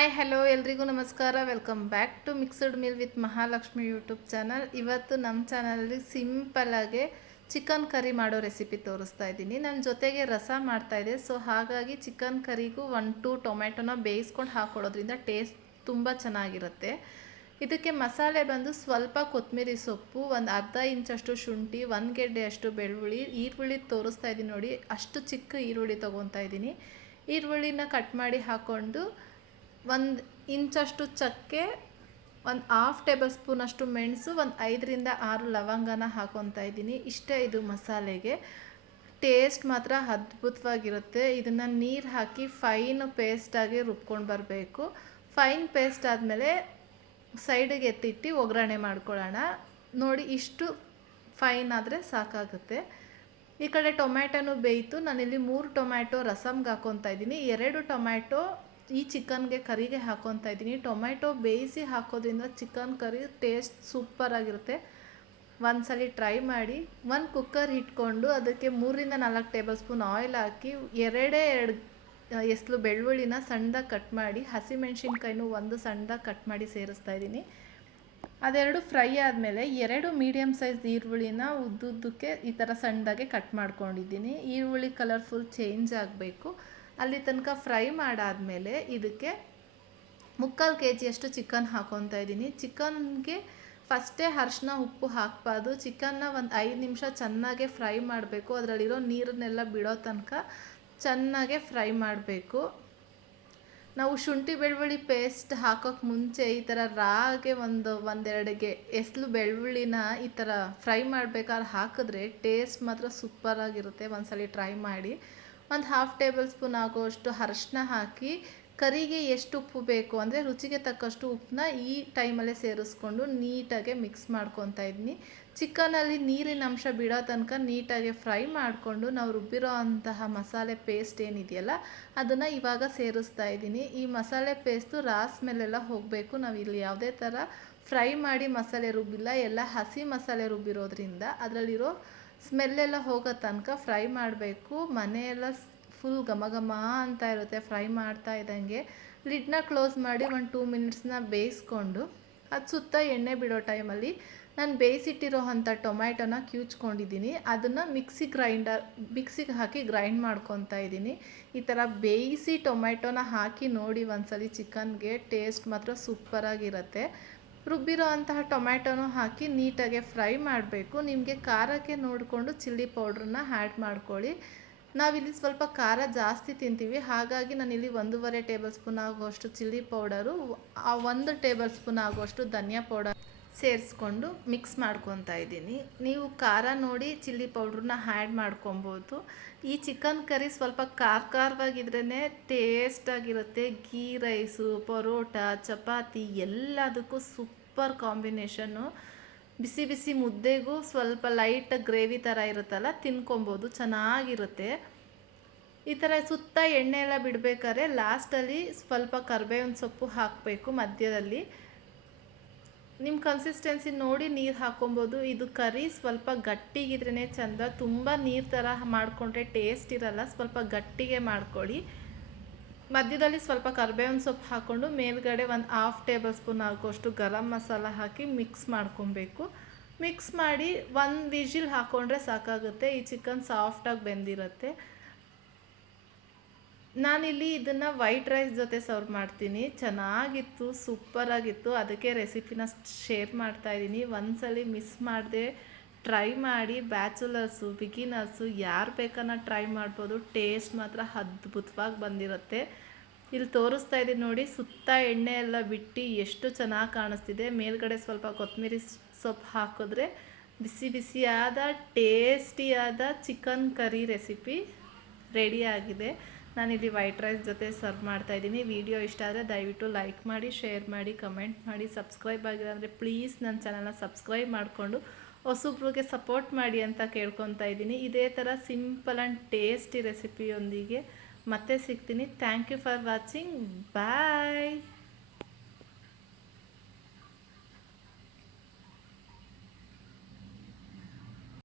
Hi hello ಎಲ್ರಿಗೂ ನಮಸ್ಕಾರ. Welcome back to mixed meal with Mahalakshmi YouTube channel. ಇವತ್ತು ನಮ್ಮ ಚಾನಲಲ್ಲಿ ಸಿಂಪಲ್ಲಾಗಿ ಚಿಕನ್ ಕರಿ ಮಾಡೋ ರೆಸಿಪಿ ತೋರಿಸ್ತಾ ಇದ್ದೀನಿ. ನನ್ನ ಜೊತೆಗೆ ರಸ ಮಾಡ್ತಾಯಿದ್ದೆ, ಸೊ ಹಾಗಾಗಿ ಚಿಕನ್ ಕರಿಗೂ 1-2 ಟೊಮೆಟೊನ ಬೇಯಿಸ್ಕೊಂಡು ಹಾಕ್ಕೊಡೋದ್ರಿಂದ ಟೇಸ್ಟ್ ತುಂಬ ಚೆನ್ನಾಗಿರುತ್ತೆ. ಇದಕ್ಕೆ ಮಸಾಲೆ ಬಂದು ಸ್ವಲ್ಪ ಕೊತ್ತಂಬರಿ ಸೊಪ್ಪು, ಒಂದು ಅರ್ಧ ಇಂಚಷ್ಟು ಶುಂಠಿ, 1 ಗೆಡ್ಡೆಯಷ್ಟು ಬೆಳ್ಳುಳ್ಳಿ, ಈರುಳ್ಳಿ ತೋರಿಸ್ತಾ ಇದ್ದೀನಿ ನೋಡಿ, ಅಷ್ಟು ಚಿಕ್ಕ ಈರುಳ್ಳಿ ತೊಗೊತಾ ಇದ್ದೀನಿ. ಈರುಳ್ಳಿನ ಕಟ್ ಮಾಡಿ ಹಾಕ್ಕೊಂಡು 1 ಇಂಚಷ್ಟು ಚಕ್ಕೆ, ಒಂದು ಹಾಫ್ ಟೇಬಲ್ ಸ್ಪೂನಷ್ಟು ಮೆಣಸು, ಒಂದು 5-6 ಲವಂಗನ ಹಾಕೊತಾ ಇದ್ದೀನಿ. ಇಷ್ಟೇ ಇದು ಮಸಾಲೆಗೆ. ಟೇಸ್ಟ್ ಮಾತ್ರ ಅದ್ಭುತವಾಗಿರುತ್ತೆ. ಇದನ್ನು ನೀರು ಹಾಕಿ ಫೈನ್ ಪೇಸ್ಟಾಗಿ ರುಬ್ಕೊಂಡು ಬರಬೇಕು. ಫೈನ್ ಪೇಸ್ಟ್ ಆದಮೇಲೆ ಸೈಡಿಗೆ ಎತ್ತಿಟ್ಟು ಒಗ್ಗರಣೆ ಮಾಡ್ಕೊಳ್ಳೋಣ. ನೋಡಿ, ಇಷ್ಟು ಫೈನ್ ಆದರೆ ಸಾಕಾಗುತ್ತೆ. ಈ ಕಡೆ ಟೊಮ್ಯಾಟೊನೂ ಬೇಯಿತು. ನಾನಿಲ್ಲಿ 3 ಟೊಮ್ಯಾಟೊ ರಸಮ್ಗೆ ಹಾಕ್ಕೊತಾ ಇದ್ದೀನಿ, 2 ಟೊಮ್ಯಾಟೊ ಈ ಚಿಕನ್ಗೆ ಕರಿಗೆ ಹಾಕ್ಕೊತಾ ಇದ್ದೀನಿ. ಟೊಮ್ಯಾಟೊ ಬೇಯಿಸಿ ಹಾಕೋದ್ರಿಂದ ಚಿಕನ್ ಕರಿ ಟೇಸ್ಟ್ ಸೂಪರಾಗಿರುತ್ತೆ. ಒಂದ್ಸಲ ಟ್ರೈ ಮಾಡಿ. ಒಂದು ಕುಕ್ಕರ್ ಇಟ್ಕೊಂಡು ಅದಕ್ಕೆ 3-4 ಟೇಬಲ್ ಸ್ಪೂನ್ ಆಯಿಲ್ ಹಾಕಿ, 2 ಎಸ್ಲು ಬೆಳ್ಳುಳ್ಳಿನ ಸಣ್ಣದಾಗಿ ಕಟ್ ಮಾಡಿ, ಹಸಿಮೆಣ್ಸಿನ್ಕಾಯಿನೂ 1 ಸಣ್ಣದಾಗಿ ಕಟ್ ಮಾಡಿ ಸೇರಿಸ್ತಾ ಇದ್ದೀನಿ. ಅದೆರಡು ಫ್ರೈ ಆದಮೇಲೆ 2 ಮೀಡಿಯಮ್ ಸೈಜ್ ಈರುಳ್ಳಿನ ಉದ್ದುದ್ದಕ್ಕೆ ಈ ಥರ ಸಣ್ಣದಾಗೆ ಕಟ್ ಮಾಡ್ಕೊಂಡಿದ್ದೀನಿ. ಈರುಳ್ಳಿ ಕಲರ್ಫುಲ್ ಚೇಂಜ್ ಆಗಬೇಕು, ಅಲ್ಲಿ ತನಕ ಫ್ರೈ ಮಾಡಾದಮೇಲೆ ಇದಕ್ಕೆ 3/4 kg ಚಿಕನ್ ಹಾಕ್ಕೊತಾ ಇದ್ದೀನಿ. ಚಿಕನ್ಗೆ ಫಸ್ಟೇ ಅರಿಶಿನ ಉಪ್ಪು ಹಾಕಬಾರ್ದು. ಚಿಕನ್ನ ಒಂದು 5 ನಿಮಿಷ ಚೆನ್ನಾಗೆ ಫ್ರೈ ಮಾಡಬೇಕು. ಅದರಲ್ಲಿರೋ ನೀರನ್ನೆಲ್ಲ ಬಿಡೋ ತನಕ ಚೆನ್ನಾಗೆ ಫ್ರೈ ಮಾಡಬೇಕು. ನಾವು ಶುಂಠಿ ಬೆಳ್ಳುಳ್ಳಿ ಪೇಸ್ಟ್ ಹಾಕೋಕ್ಕೆ ಮುಂಚೆ ಈ ಥರ ರಾಗೆ ಒಂದೆರಡಿಗೆ ಎಸ್ಲು ಬೆಳ್ಳುಳ್ಳಿನ ಈ ಥರ ಫ್ರೈ ಮಾಡಬೇಕಾದ್ರೆ ಹಾಕಿದ್ರೆ ಟೇಸ್ಟ್ ಮಾತ್ರ ಸೂಪರಾಗಿರುತ್ತೆ. ಒಂದ್ಸಲ ಟ್ರೈ ಮಾಡಿ. ಒಂದು ಹಾಫ್ ಟೇಬಲ್ ಸ್ಪೂನ್ ಆಗೋಷ್ಟು ಅರಿಶಿನ ಹಾಕಿ, ಕರಿಗೆ ಎಷ್ಟು ಉಪ್ಪು ಬೇಕು ಅಂದರೆ ರುಚಿಗೆ ತಕ್ಕಷ್ಟು ಉಪ್ಪನ್ನ ಈ ಟೈಮಲ್ಲೇ ಸೇರಿಸ್ಕೊಂಡು ನೀಟಾಗಿ ಮಿಕ್ಸ್ ಮಾಡ್ಕೊತಾ ಇದ್ದೀನಿ. ಚಿಕನಲ್ಲಿ ನೀರಿನ ಅಂಶ ಬಿಡೋ ತನಕ ನೀಟಾಗಿ ಫ್ರೈ ಮಾಡಿಕೊಂಡು ನಾವು ರುಬ್ಬಿರೋ ಅಂತಹ ಮಸಾಲೆ ಪೇಸ್ಟ್ ಏನಿದೆಯಲ್ಲ ಅದನ್ನು ಇವಾಗ ಸೇರಿಸ್ತಾ ಇದ್ದೀನಿ. ಈ ಮಸಾಲೆ ಪೇಸ್ಟು ರಾಸ್ ಮೇಲೆಲ್ಲ ಹೋಗಬೇಕು. ನಾವು ಇಲ್ಲಿ ಯಾವುದೇ ಥರ ಫ್ರೈ ಮಾಡಿ ಮಸಾಲೆ ರುಬ್ಬಿಲ್ಲ, ಎಲ್ಲ ಹಸಿ ಮಸಾಲೆ ರುಬ್ಬಿರೋದ್ರಿಂದ ಅದರಲ್ಲಿರೋ ಸ್ಮೆಲ್ಲೆಲ್ಲ ಹೋಗೋ ತನಕ ಫ್ರೈ ಮಾಡಬೇಕು. ಮನೆಯೆಲ್ಲ ಫುಲ್ ಘಮ ಘಮ ಅಂತ ಇರುತ್ತೆ ಫ್ರೈ ಮಾಡ್ತಾ ಇದ್ದಂಗೆ. ಲಿಡ್ನ ಕ್ಲೋಸ್ ಮಾಡಿ 1-2 ಮಿನಿಟ್ಸ್ನ ಬೇಯಿಸ್ಕೊಂಡು, ಅದು ಸುತ್ತ ಎಣ್ಣೆ ಬಿಡೋ ಟೈಮಲ್ಲಿ ನಾನು ಬೇಯಿಸಿಟ್ಟಿರೋ ಅಂಥ ಟೊಮ್ಯಾಟೊನ ಕ್ಯೂಚ್ಕೊಂಡಿದ್ದೀನಿ. ಅದನ್ನು ಮಿಕ್ಸಿಗೆ ಹಾಕಿ ಗ್ರೈಂಡ್ ಮಾಡ್ಕೊತಾ ಇದ್ದೀನಿ. ಈ ಥರ ಬೇಯಿಸಿ ಟೊಮ್ಯಾಟೊನ ಹಾಕಿ ನೋಡಿ ಒಂದ್ಸಲಿ, ಚಿಕನ್ಗೆ ಟೇಸ್ಟ್ ಮಾತ್ರ ಸೂಪರಾಗಿರುತ್ತೆ. ರುಬ್ಬಿರೋ ಅಂತಹ ಟೊಮ್ಯಾಟೊನೂ ಹಾಕಿ ನೀಟಾಗಿ ಫ್ರೈ ಮಾಡಬೇಕು. ನಿಮಗೆ ಖಾರಕ್ಕೆ ನೋಡಿಕೊಂಡು ಚಿಲ್ಲಿ ಪೌಡ್ರನ್ನ ಆ್ಯಡ್ ಮಾಡ್ಕೊಳ್ಳಿ. ನಾವಿಲ್ಲಿ ಸ್ವಲ್ಪ ಖಾರ ಜಾಸ್ತಿ ತಿಂತೀವಿ, ಹಾಗಾಗಿ ನಾನಿಲ್ಲಿ 1.5 ಟೇಬಲ್ ಸ್ಪೂನ್ ಆಗುವಷ್ಟು ಚಿಲ್ಲಿ ಪೌಡರು, 1 ಟೇಬಲ್ ಸ್ಪೂನ್ ಆಗುವಷ್ಟು ಧನಿಯಾ ಪೌಡರ್ ಸೇರಿಸ್ಕೊಂಡು ಮಿಕ್ಸ್ ಮಾಡ್ಕೊತಾ ಇದ್ದೀನಿ. ನೀವು ಖಾರ ನೋಡಿ ಚಿಲ್ಲಿ ಪೌಡ್ರನ್ನ ಆ್ಯಡ್ ಮಾಡ್ಕೊಬೋದು. ಈ ಚಿಕನ್ ಕರಿ ಸ್ವಲ್ಪ ಖಾರವಾಗಿದ್ರೇ ಟೇಸ್ಟಾಗಿರುತ್ತೆ. ಗೀ ರೈಸು, ಪರೋಟ, ಚಪಾತಿ ಎಲ್ಲದಕ್ಕೂ ಸೂಪರ್ ಕಾಂಬಿನೇಷನ್ನು. ಬಿಸಿ ಬಿಸಿ ಮುದ್ದೆಗೂ ಸ್ವಲ್ಪ ಲೈಟ್ ಗ್ರೇವಿ ಥರ ಇರುತ್ತಲ್ಲ, ತಿನ್ಕೊಬೋದು, ಚೆನ್ನಾಗಿರುತ್ತೆ. ಈ ಥರ ಸುತ್ತ ಎಣ್ಣೆ ಎಲ್ಲ ಬಿಡಬೇಕಾದ್ರೆ ಲಾಸ್ಟಲ್ಲಿ ಸ್ವಲ್ಪ ಕರಿಬೇವಿನ ಸೊಪ್ಪು ಹಾಕಬೇಕು ಮಧ್ಯದಲ್ಲಿ. ನಿಮ್ಮ ಕನ್ಸಿಸ್ಟೆನ್ಸಿ ನೋಡಿ ನೀರು ಹಾಕ್ಕೊಬೋದು. ಇದು ಕರಿ ಸ್ವಲ್ಪ ಗಟ್ಟಿಗಿದ್ರೇ ಚೆಂದ, ತುಂಬ ನೀರು ಥರ ಮಾಡಿಕೊಂಡ್ರೆ ಟೇಸ್ಟ್ ಇರಲ್ಲ. ಸ್ವಲ್ಪ ಗಟ್ಟಿಗೆ ಮಾಡ್ಕೊಳ್ಳಿ. ಮಧ್ಯದಲ್ಲಿ ಸ್ವಲ್ಪ ಕರಿಬೇವಿನ ಸೊಪ್ಪು ಹಾಕ್ಕೊಂಡು ಮೇಲ್ಗಡೆ 1/2 ಟೇಬಲ್ ಸ್ಪೂನ್ ಆಗುವಷ್ಟು ಗರಂ ಮಸಾಲ ಹಾಕಿ ಮಿಕ್ಸ್ ಮಾಡ್ಕೊಬೇಕು. ಮಿಕ್ಸ್ ಮಾಡಿ 1 ವಿಜಿಲ್ ಹಾಕ್ಕೊಂಡ್ರೆ ಸಾಕಾಗುತ್ತೆ. ಈ ಚಿಕನ್ ಸಾಫ್ಟಾಗಿ ಬೆಂದಿರುತ್ತೆ. ನಾನಿಲ್ಲಿ ಇದನ್ನು ವೈಟ್ ರೈಸ್ ಜೊತೆ ಸರ್ವ್ ಮಾಡ್ತೀನಿ. ಚೆನ್ನಾಗಿತ್ತು, ಸೂಪರಾಗಿತ್ತು, ಅದಕ್ಕೆ ರೆಸಿಪಿನ ಶೇರ್ ಮಾಡ್ತಾಯಿದ್ದೀನಿ. ಒಂದ್ಸಲಿ ಮಿಸ್ ಮಾಡದೆ ಟ್ರೈ ಮಾಡಿ. ಬ್ಯಾಚುಲರ್ಸು, ಬಿಗಿನರ್ಸು ಯಾರು ಬೇಕಾನ ಟ್ರೈ ಮಾಡ್ಬೋದು. ಟೇಸ್ಟ್ ಮಾತ್ರ ಅದ್ಭುತವಾಗಿ ಬಂದಿರುತ್ತೆ. ಇಲ್ಲಿ ತೋರಿಸ್ತಾ ಇದ್ದೀನಿ ನೋಡಿ, ಸುತ್ತ ಎಣ್ಣೆ ಎಲ್ಲ ಬಿಟ್ಟು ಎಷ್ಟು ಚೆನ್ನಾಗಿ ಕಾಣಿಸ್ತಿದೆ. ಮೇಲ್ಗಡೆ ಸ್ವಲ್ಪ ಕೊತ್ತಂಬರಿ ಸೊಪ್ಪು ಹಾಕಿದ್ರೆ ಬಿಸಿ ಬಿಸಿಯಾದ ಟೇಸ್ಟಿಯಾದ ಚಿಕನ್ ಕರಿ ರೆಸಿಪಿ ರೆಡಿಯಾಗಿದೆ. ನಾನಿಲ್ಲಿ ವೈಟ್ ರೈಸ್ ಜೊತೆ ಸರ್ವ್ ಮಾಡ್ತಾಯಿದ್ದೀನಿ. ವಿಡಿಯೋ ಇಷ್ಟ ಆದರೆ ದಯವಿಟ್ಟು ಲೈಕ್ ಮಾಡಿ, ಶೇರ್ ಮಾಡಿ, ಕಮೆಂಟ್ ಮಾಡಿ. ಸಬ್ಸ್ಕ್ರೈಬ್ ಆಗಿಲ್ಲ ಅಂದರೆ ಪ್ಲೀಸ್ ನನ್ನ ಚಾನಲ್ನ ಸಬ್ಸ್ಕ್ರೈಬ್ ಮಾಡಿಕೊಂಡು ಹೊಸಬ್ರಿಗೆ ಸಪೋರ್ಟ್ ಮಾಡಿ ಅಂತ ಕೇಳ್ಕೊತಾ ಇದ್ದೀನಿ. ಇದೇ ಥರ ಸಿಂಪಲ್ ಆ್ಯಂಡ್ ಟೇಸ್ಟಿ ರೆಸಿಪಿಯೊಂದಿಗೆ ಮತ್ತೆ ಸಿಗ್ತೀನಿ. Thank you for watching. Bye.